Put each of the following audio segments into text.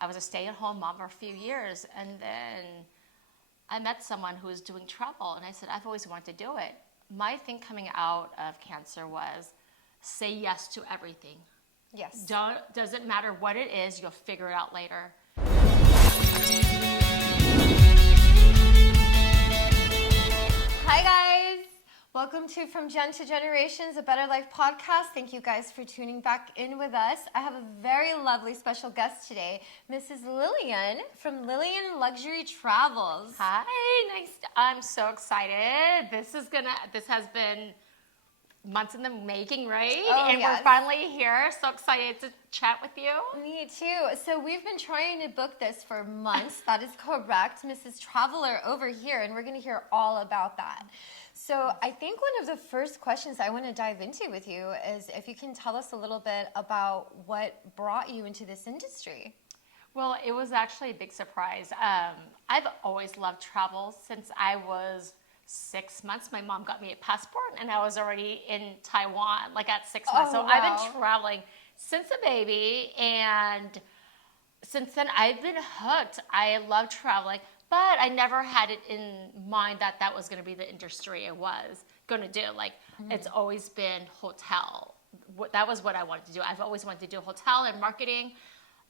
I was a stay-at-home mom for a few years, and then I met someone who was doing travel, and I said, I've always wanted to do it. My thing coming out of cancer was say yes to everything. Yes. Doesn't matter what it is, you'll figure it out later. Hi guys, welcome to From Gen to Generations, a Better Life podcast. Thank you guys for tuning back in with us. I have a very lovely special guest today, Mrs. Lillian from Lillian Luxury Travels. Hi, I'm so excited. This has been months in the making, right? Oh, and yes. We're finally here. So excited to chat with you. Me too. So we've been trying to book this for months. That is correct, Mrs. Traveler over here, and we're going to hear all about that. So I think one of the first questions I want to dive into with you is if you can tell us a little bit about what brought you into this industry. Well, it was actually a big surprise. I've always loved travel since I was 6 months. My mom got me a passport and I was already in Taiwan like at 6 months. So wow. I've been traveling since a baby, and since then I've been hooked. I love traveling, but I never had it in mind that that was going to be the industry I was going to do. Like it's always been hotel. That was what I wanted to do. I've always wanted to do hotel and marketing.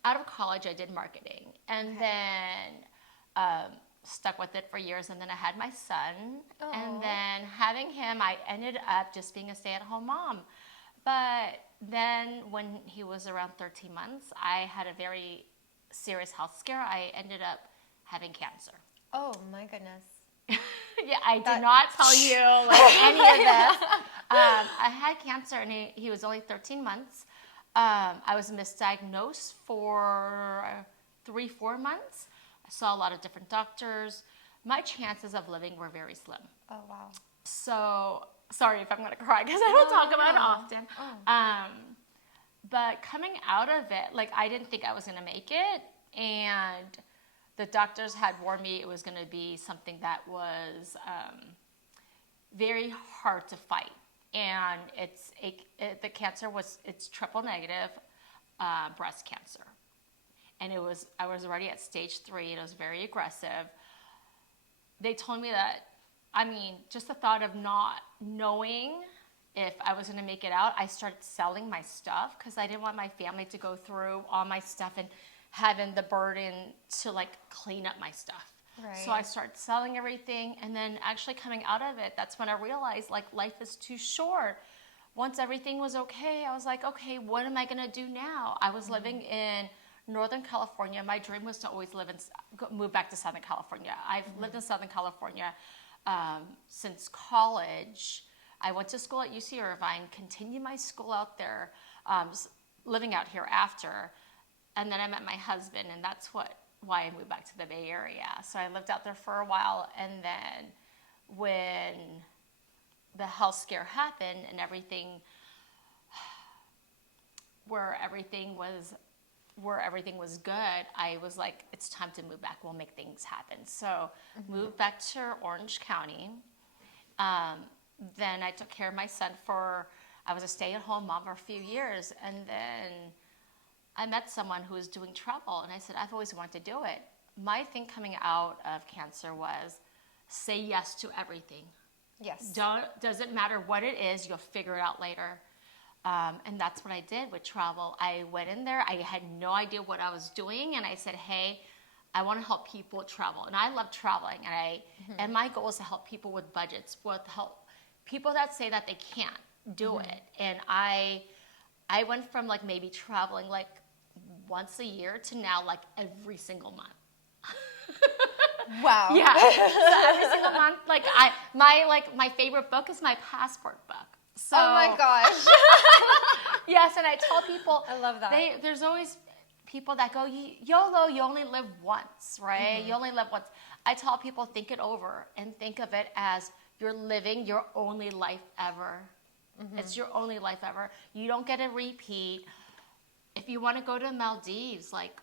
Out of college, I did marketing, and then stuck with it for years, and then I had my son. Aww. And then having him, I ended up just being a stay-at-home mom. But then when he was around 13 months, I had a very serious health scare. I ended up having cancer. Oh my goodness. Yeah, I did not tell you like any of this. I had cancer, and he was only 13 months. I was misdiagnosed for 3-4 months. I saw a lot of different doctors. My chances of living were very slim. Oh, wow. So, sorry if I'm going to cry because I don't talk about it often. Oh. But coming out of it, like I didn't think I was going to make it. And the doctors had warned me it was going to be something that was very hard to fight. And the cancer it's triple negative breast cancer. And I was already at stage 3, and it was very aggressive. They told me that, just the thought of not knowing if I was going to make it out, I started selling my stuff because I didn't want my family to go through all my stuff and having the burden to like clean up my stuff. Right. So I started selling everything, and then actually coming out of it, that's when I realized like life is too short. Once everything was okay, I was like, okay, what am I going to do now? I was living in Northern California. My dream was to always move back to Southern California. I've lived in Southern California since college. I went to school at UC Irvine, continued my school out there, living out here after. And then I met my husband, and that's why I moved back to the Bay Area. So I lived out there for a while, and then when the health scare happened and everything was good, I was like, it's time to move back. We'll make things happen. So moved back to Orange County. Then I took care of my son I was a stay-at-home mom for a few years. And then I met someone who was doing travel, and I said, I've always wanted to do it. My thing coming out of cancer was say yes to everything. Yes. Doesn't matter what it is, you'll figure it out later. And that's what I did with travel. I went in there. I had no idea what I was doing. And I said, hey, I want to help people travel. And I love traveling. And my goal is to help people with budgets, help people that say that they can't do it. And I went from like maybe traveling like once a year to now like every single month. Wow. Yeah. So every single month, like my favorite book is my passport book. So, oh my gosh. Yes, and I tell people, I love that. There's always people that go, YOLO, you only live once, right? You only live once. I tell people, think it over and think of it as you're living your only life ever. It's your only life ever. You don't get a repeat. If you want to go to the Maldives, like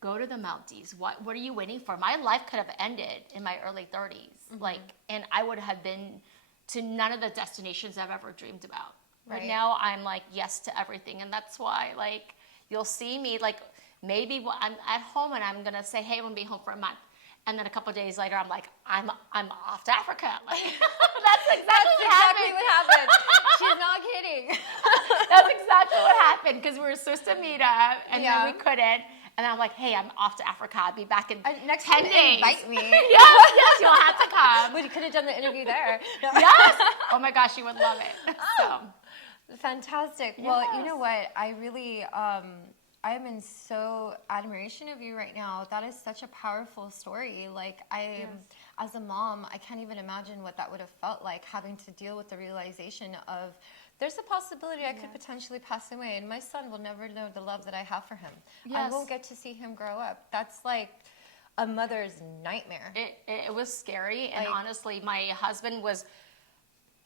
go to the Maldives. What are you waiting for? My life could have ended in my early 30s, and I would have been to none of the destinations I've ever dreamed about. Right now, I'm like yes to everything, and that's why like you'll see me like Maybe I'm at home and I'm gonna say, hey, I'm gonna be home for a month. And then a couple of days later, I'm like, I'm off to Africa. Like, that's exactly what happened. She's not kidding. That's exactly what happened, because we were supposed to meet up and Yeah. then we couldn't. And I'm like, hey, I'm off to Africa. I'll be back in Next 10 time, days. invite me. Yes, you'll have to come. We could have done the interview there. No. Yes. Oh my gosh, you would love it. So. Fantastic. Yes. Well, you know what? I really, I am in so admiration of you right now. That is such a powerful story. Like, as a mom, I can't even imagine what that would have felt like, having to deal with the realization of there's a possibility I could potentially pass away, and my son will never know the love that I have for him. I won't get to see him grow up. That's like a mother's nightmare. It was scary, and honestly, my husband was,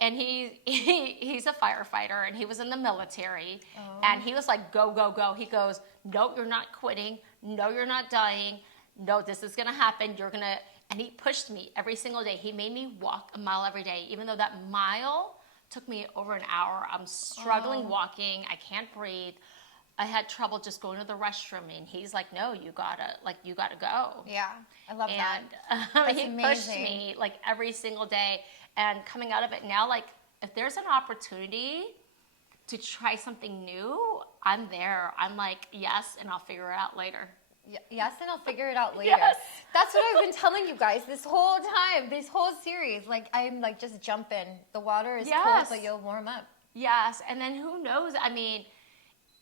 and he's a firefighter, and he was in the military, and he was like, go, go, go. He goes, no, you're not quitting. No, you're not dying. No, this is gonna happen. You're gonna, and he pushed me every single day. He made me walk a mile every day, even though that mile took me over an hour. I'm struggling walking. I can't breathe. I had trouble just going to the restroom, and he's like, no, you gotta go. Yeah, I love that. And he pushed me like every single day. And coming out of it now, like, if there's an opportunity to try something new, I'm there. I'm like, yes, and I'll figure it out later. Yes, and I'll figure it out later. Yes. That's what I've been telling you guys this whole time, this whole series. Like, I'm like, just jump in. The water is cold, but you'll warm up. Yes, and then who knows? I mean,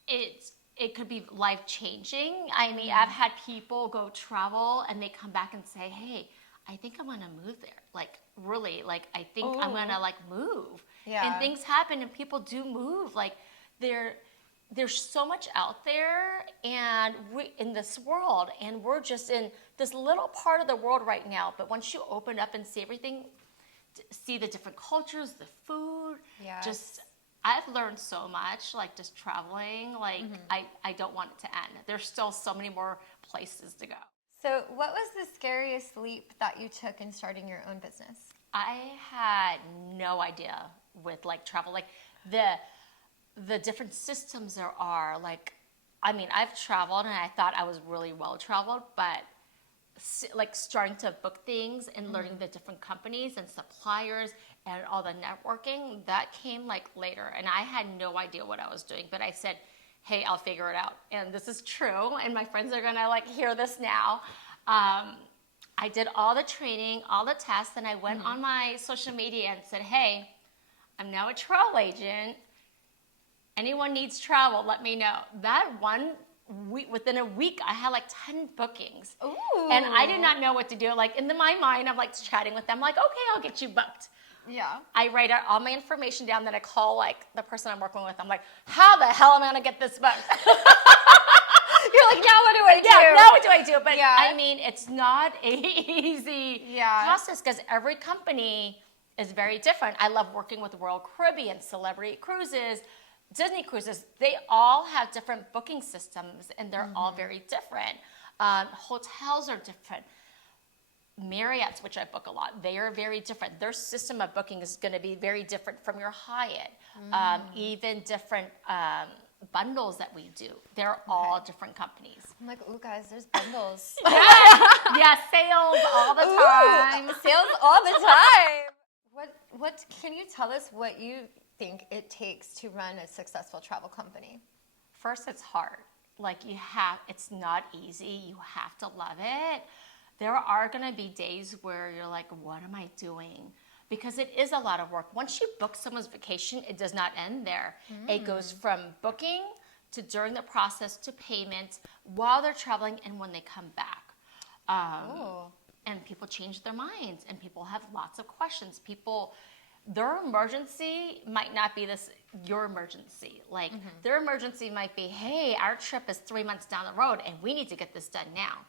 it could be life-changing. I mean, I've had people go travel, and they come back and say, hey, I think I'm gonna move there. Like, really, like, I think I'm gonna, like, move. Yeah. And things happen, and people do move. Like, there's so much out there, and we in this world, and we're just in this little part of the world right now. But once you open up and see everything, see the different cultures, the food, just, I've learned so much, like, just traveling. Like, I don't want it to end. There's still so many more places to go. So what was the scariest leap that you took in starting your own business? I had no idea with, like, travel, like, the different systems there are. Like, I mean, I've traveled and I thought I was really well traveled, but like, starting to book things and learning the different companies and suppliers and all the networking, that came, like, later. And I had no idea what I was doing, but I said, hey, I'll figure it out. And this is true, and my friends are gonna, like, hear this now. I did all the training, all the tests, and I went on my social media and said, hey, I'm now a travel agent. Anyone needs travel, let me know. That one week, within a week, I had like 10 bookings. Ooh. And I did not know what to do. Like, in my mind, I'm like chatting with them, like, okay, I'll get you booked. Yeah. I write out all my information down, then I call, like, the person I'm working with. I'm like, how the hell am I gonna get this booked? You're like, now what do I do? Yeah, now what do I do? But Yeah. I mean, it's not a easy process, because every company is very different. I love working with Royal Caribbean, Celebrity Cruises, Disney Cruises. They all have different booking systems, and they're all very different. Hotels are different. Marriott's, which I book a lot, they are very different. Their system of booking is going to be very different from your Hyatt. Even different bundles that we do. They're all different companies. I'm like, ooh, guys, there's bundles. Yeah, sales all the time. Sales all the time. What can you tell us what you think it takes to run a successful travel company? First, it's hard. Like, it's not easy. You have to love it. There are going to be days where you're like, what am I doing? Because it is a lot of work. Once you book someone's vacation, it does not end there. It goes from booking to during the process to payment, while they're traveling, and when they come back. And people change their minds, and people have lots of questions. Their emergency might not be your emergency. Like, their emergency might be, hey, our trip is 3 months down the road, and we need to get this done now.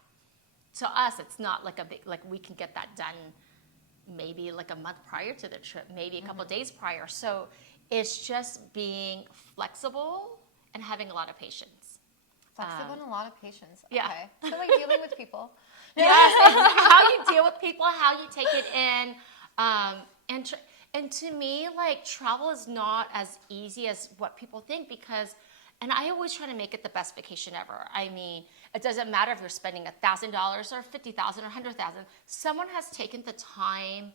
To us, it's not like a big, like, we can get that done maybe like a month prior to the trip, maybe a couple days prior. So it's just being flexible and having a lot and a lot of patience. Yeah. Okay. So, like, dealing with people. Yes, it's how you deal with people, how you take it in. And to me, like, travel is not as easy as what people think, because, and I always try to make it the best vacation ever. I mean, It doesn't matter if you're spending $1,000 or $50,000 or $100,000. Someone has taken the time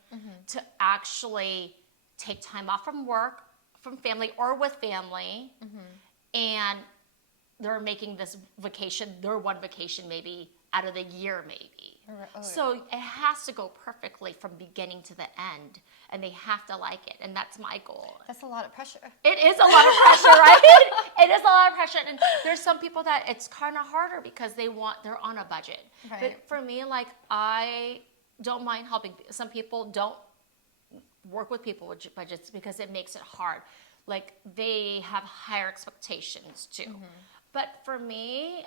to actually take time off from work, from family, or with family, and they're making this vacation, their one vacation maybe out of the year maybe. So it has to go perfectly from beginning to the end, and they have to like it, and that's my goal. That's a lot of pressure. It is a lot of pressure, right? It is a lot of pressure, and there's some people that it's kind of harder because they're on a budget. Right. But for me, like, I don't mind helping. Some people don't work with people with budgets because it makes it hard. Like, they have higher expectations too. But for me,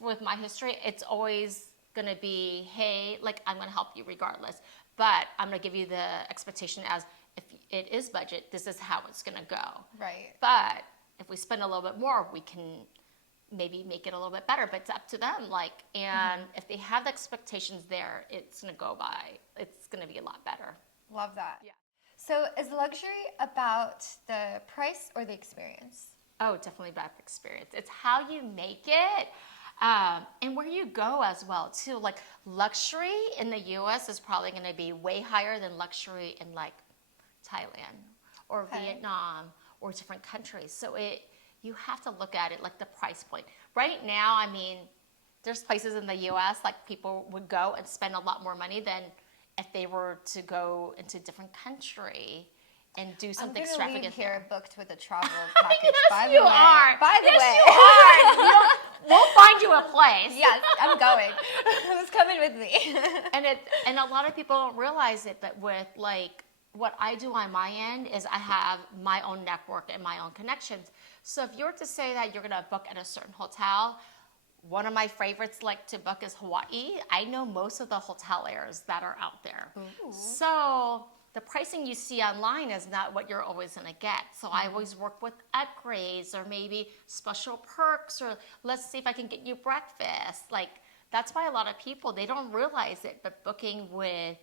with my history, it's always going to be, hey, like, I'm going to help you regardless. But I'm going to give you the expectation as if it is budget, this is how it's going to go. Right. But if we spend a little bit more, we can maybe make it a little bit better. But it's up to them. Like, and if they have the expectations there, it's going to go by. It's going to be a lot better. Love that. Yeah. So is luxury about the price or the experience? Oh, definitely about the experience. It's how you make it. And where you go as well too. Like, luxury in the U.S. is probably going to be way higher than luxury in like Thailand or Vietnam or different countries. So you have to look at it like the price point. Right now, I mean, there's places in the U.S. like people would go and spend a lot more money than if they were to go into a different country and do something extravagant. I'm going to leave here booked with a travel package. Yes, by you the way. are. By the yes, way. you are. We'll find you a place. Yes, I'm going. Who's coming with me? And a lot of people don't realize it, but with like what I do on my end is I have my own network and my own connections. So if you were to say that you're going to book at a certain hotel, one of my favorites like to book is Hawaii. I know most of the hoteliers that are out there. Ooh. So the pricing you see online is not what you're always going to get. So I always work with upgrades or maybe special perks, or let's see if I can get you breakfast. Like, that's why a lot of people, they don't realize it, but booking with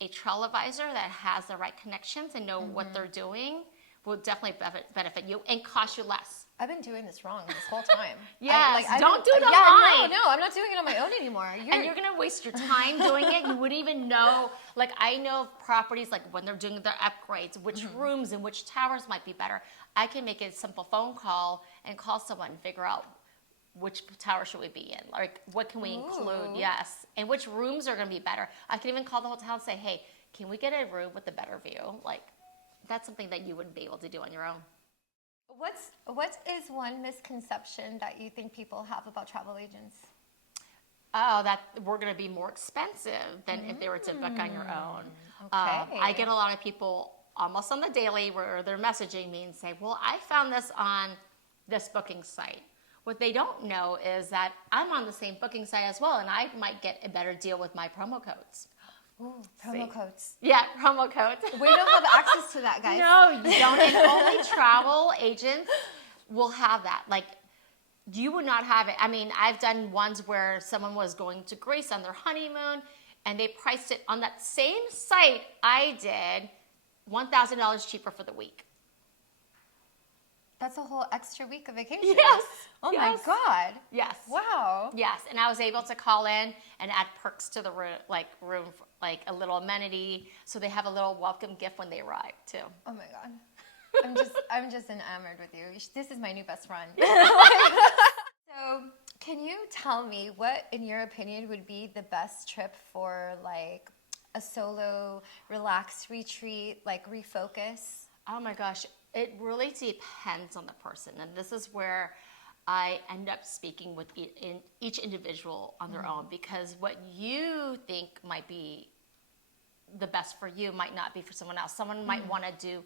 a travel advisor that has the right connections and know what they're doing will definitely benefit you and cost you less. I've been doing this wrong this whole time. Yes, don't do it online. No, I'm not doing it on my own anymore. And you're going to waste your time doing it. You wouldn't even know. Like, I know of properties, like when they're doing their upgrades, which rooms and which towers might be better. I can make a simple phone call and call someone and figure out which tower should we be in. Like, what can we include? Yes. And which rooms are going to be better. I can even call the hotel and say, hey, can we get a room with a better view? Like, that's something that you wouldn't be able to do on your own. What is one misconception that you think people have about travel agents? Oh, that we're going to be more expensive than if they were to book on your own. Okay. I get a lot of people almost on the daily where they're messaging me and say, well, I found this on this booking site. What they don't know is that I'm on the same booking site as well, and I might get a better deal with my promo codes. Ooh, promo codes. Yeah, promo codes. We don't have access to that, guys. No, you don't. And only travel agents will have that. Like, you would not have it. I mean, I've done ones where someone was going to Greece on their honeymoon, and they priced it on that same site I did, $1,000 cheaper for the week. That's a whole extra week of vacation. Yes. Oh my God. Yes. Wow. Yes, and I was able to call in and add perks to the room, like a little amenity, so they have a little welcome gift when they arrive too. Oh my God. I'm just enamored with you. This is my new best friend. So, can you tell me what, in your opinion, would be the best trip for like a solo, relaxed retreat, like refocus? Oh my gosh, it really depends on the person, and this is where I end up speaking with each individual on their own, because what you think might be the best for you might not be for someone else. Someone might want to do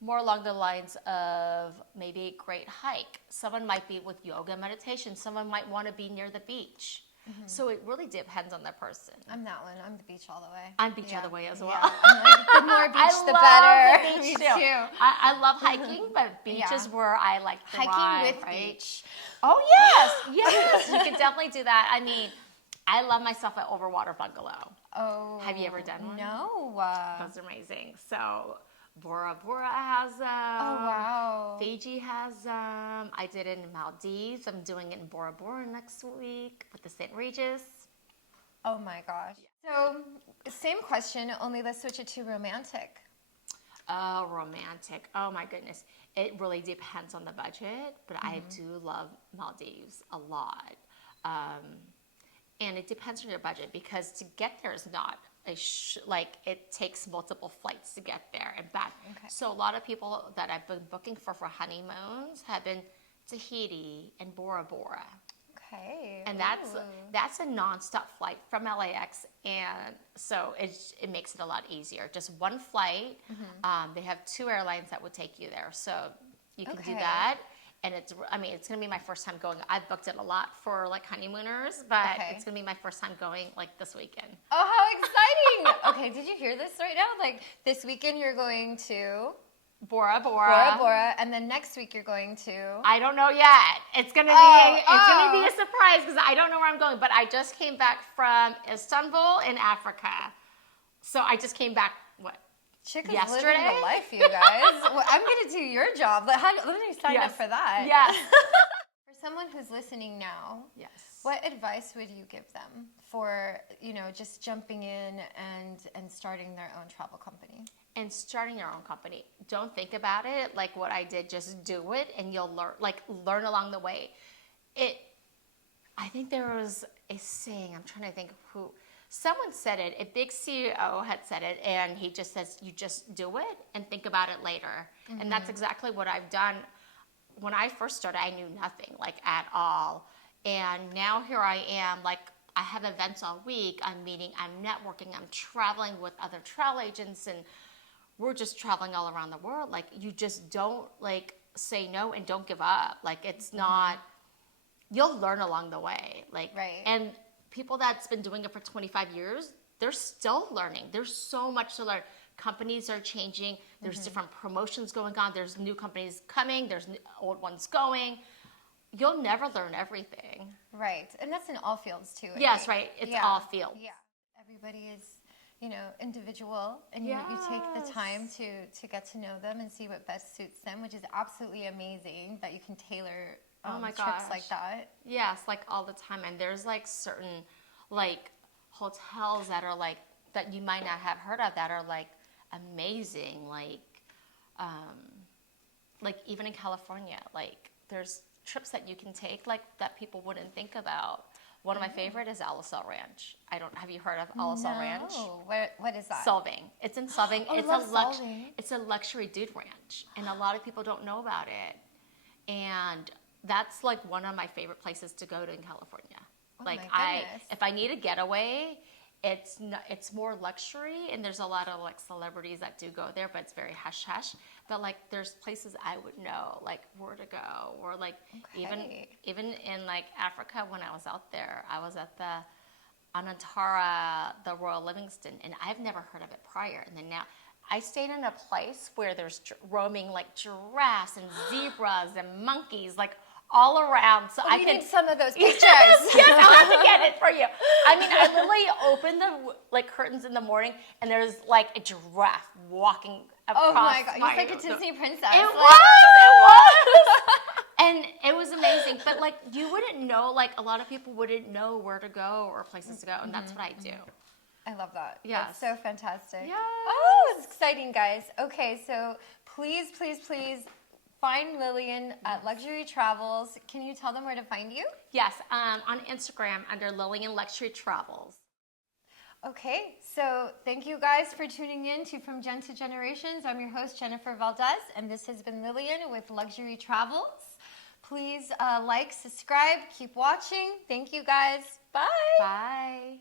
more along the lines of maybe a great hike. Someone might be with yoga meditation. Someone might want to be near the beach. So it really depends on that person. I'm that one. I'm the beach all the way. I'm beach all the way as well. Yeah. I'm like, the more beach, the better. The beach Me too. I love hiking, but beach is where I like to hiking ride, with right? beach. Oh yes, yes. You can definitely do that. I mean, I love myself an overwater bungalow. Oh. Have you ever done one? No. Those are amazing. So Bora Bora has them. Oh, wow. Fiji has them. I did it in Maldives. I'm doing it in Bora Bora next week with the St. Regis. Oh my gosh. So, same question, only let's switch it to romantic. Oh, romantic. Oh my goodness. It really depends on the budget, but I do love Maldives a lot. And it depends on your budget because to get there is not like it takes multiple flights to get there and back. Okay. So a lot of people that I've been booking for honeymoons have been Tahiti and Bora Bora. Okay. And Ooh. that's a nonstop flight from LAX, and so it makes it a lot easier. Just one flight. They have 2 airlines that would take you there, so you can do Okay. that. And it's gonna be my first time going. I've booked it a lot for like honeymooners, but Okay. it's gonna be my first time going like this weekend. Oh, how exciting! Okay, did you hear this right now? Like this weekend you're going to Bora Bora. Bora Bora, and then next week you're going to. I don't know yet. It's gonna be a surprise because I don't know where I'm going. But I just came back from Istanbul in Africa, so I just came back. What? Chick is Yesterday? living the life, you guys. Well, I'm gonna do your job. Let me sign up Yes. for that. Yes. For someone who's listening now, Yes. what advice would you give them for just jumping in and starting their own travel company? And starting your own company, don't think about it like what I did. Just do it, and you'll learn along the way. I think there was a saying. I'm trying to think who. Someone said it. A big CEO had said it, and he just says, "You just do it and think about it later." And that's exactly what I've done. When I first started, I knew nothing, like at all, and now here I am, like. I have events all week. I'm meeting. I'm networking. I'm traveling with other travel agents, and we're just traveling all around the world. Like you just don't like say no and don't give up. Like it's not. You'll learn along the way. Like Right. And people that's been doing it for 25 years, they're still learning. There's so much to learn. Companies are changing. There's different promotions going on. There's new companies coming. There's old ones going. You'll never learn everything. Right, and that's in all fields too. I Yes, think. right. It's Yeah. all fields. Yeah, everybody is, individual, and you take the Yes. time to get to know them and see what best suits them, which is absolutely amazing that you can tailor Oh my trips like gosh. that. Yes, like all the time. And there's like certain like hotels that are like that you might not have heard of that are like amazing. Like even in California, like there's trips that you can take like that people wouldn't think about. One of my favorite is Alisal Ranch. Have you heard of Alisal Ranch? No, what is that? Solving. It's in Solving. Oh, I it's love a Solving. it's a luxury dude ranch, and a lot of people don't know about it. And that's like one of my favorite places to go to in California. Oh Like my goodness. if I need a getaway, it's more luxury, and there's a lot of like celebrities that do go there, but it's very hush hush. But like there's places I would know like where to go, or like Okay. even in like Africa when I was out there, I was at the Anantara, the Royal Livingston, and I've never heard of it prior. And then now I stayed in a place where there's roaming like giraffes and zebras and monkeys, like all around. So I We can need some of those pictures. yes, I'll have to get it for you. I mean, I literally open the like curtains in the morning, and there's like a giraffe walking across. Oh my god, you're like a Disney princess. It Like- was. And it was amazing. But like you wouldn't know, like a lot of people wouldn't know where to go or places to go, and that's what I do. I love that. Yes. That's so fantastic. Yes. Oh, it's exciting, guys. Okay, so please, please, please find Lillian at Luxury Travels. Can you tell them where to find you? Yes, on Instagram under Lillian Luxury Travels. Okay, so thank you guys for tuning in to From Gen to Generations. I'm your host, Jennifer Valdez, and this has been Lillian with Luxury Travels. Please like, subscribe, keep watching. Thank you, guys. Bye. Bye.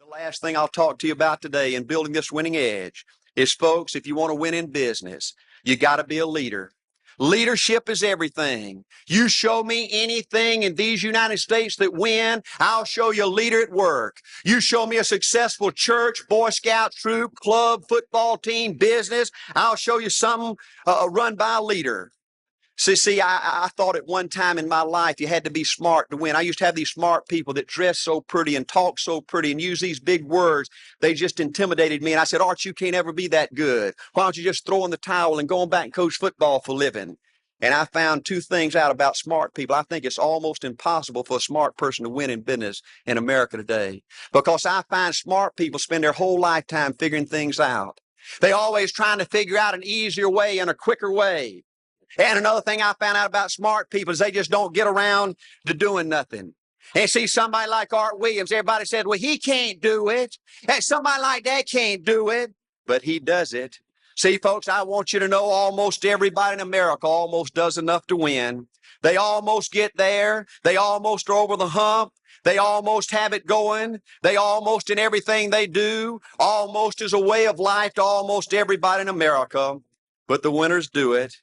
The last thing I'll talk to you about today in building this winning edge is, folks, if you want to win in business, you got to be a leader. Leadership is everything. You show me anything in these United States that win, I'll show you a leader at work. You show me a successful church, Boy Scout troop, club, football team, business, I'll show you something run by a leader. See, I thought at one time in my life you had to be smart to win. I used to have these smart people that dress so pretty and talk so pretty and use these big words. They just intimidated me. And I said, Art, you can't ever be that good. Why don't you just throw in the towel and go on back and coach football for a living? And I found two things out about smart people. I think it's almost impossible for a smart person to win in business in America today, because I find smart people spend their whole lifetime figuring things out. They always trying to figure out an easier way and a quicker way. And another thing I found out about smart people is they just don't get around to doing nothing. And see, somebody like Art Williams, everybody said, well, he can't do it. And somebody like that can't do it, but he does it. See, folks, I want you to know almost everybody in America almost does enough to win. They almost get there. They almost are over the hump. They almost have it going. They almost in everything they do, almost is a way of life to almost everybody in America. But the winners do it.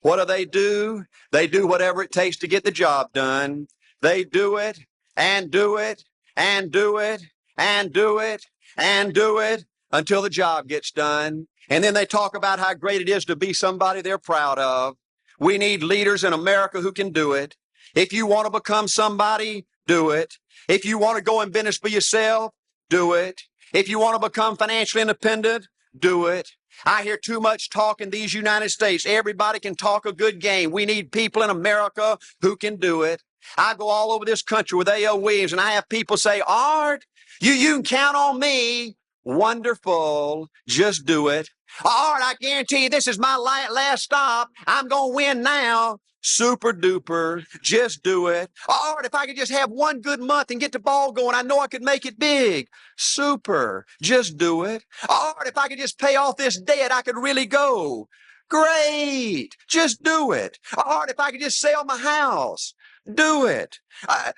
What do? They do whatever it takes to get the job done. They do it and do it and do it and do it and do it until the job gets done. And then they talk about how great it is to be somebody they're proud of. We need leaders in America who can do it. If you want to become somebody, do it. If you want to go in business for yourself, do it. If you want to become financially independent, do it. I hear too much talk in these United States. Everybody can talk a good game. We need people in America who can do it. I go all over this country with A.L. Williams, and I have people say, Art, you can count on me. Wonderful. Just do it. Art, I guarantee you this is my last stop. I'm going to win now. Super duper. Just do it. Art, if I could just have one good month and get the ball going, I know I could make it big. Super. Just do it. Art, if I could just pay off this debt, I could really go. Great. Just do it. Art, if I could just sell my house. Do it.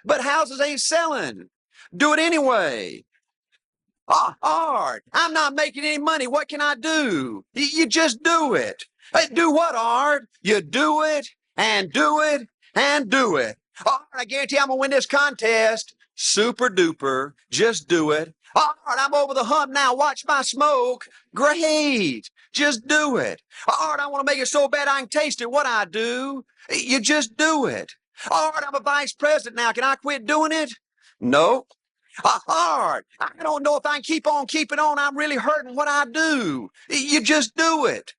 But houses ain't selling. Do it anyway. Art, I'm not making any money. What can I do? You just do it. Do what, Art? You do it and do it and do it. Art, I guarantee I'm going to win this contest. Super duper. Just do it. Art, I'm over the hump now. Watch my smoke. Great. Just do it. Art, I want to make it so bad I can taste it. What I do? You just do it. Art, I'm a vice president now. Can I quit doing it? No. Art, I don't know if I can keep on keeping on. I'm really hurting. What I do? You just do it.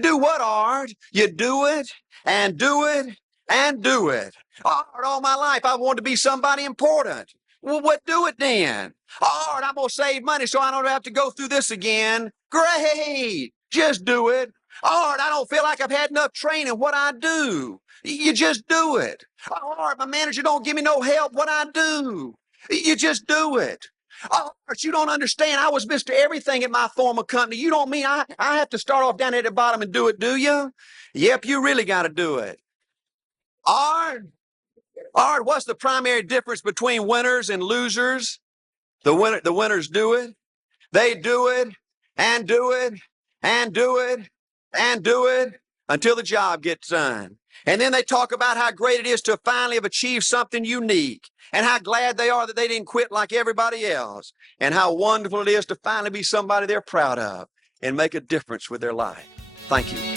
Do what, Art? You do it and do it and do it. Art, all my life I wanted to be somebody important. Well, what do it then? Art, I'm going to save money so I don't have to go through this again. Great. Just do it. Art, I don't feel like I've had enough training. What I do? You just do it. Art, my manager don't give me no help. What I do? You just do it. Oh, you don't understand. I was Mr. Everything at my former company. You don't mean I have to start off down at the bottom and do it, do you? Yep, you really got to do it. Art, what's the primary difference between winners and losers? The winners do it. They do it and do it and do it and do it until the job gets done. And then they talk about how great it is to finally have achieved something unique, and how glad they are that they didn't quit like everybody else, and how wonderful it is to finally be somebody they're proud of and make a difference with their life. Thank you.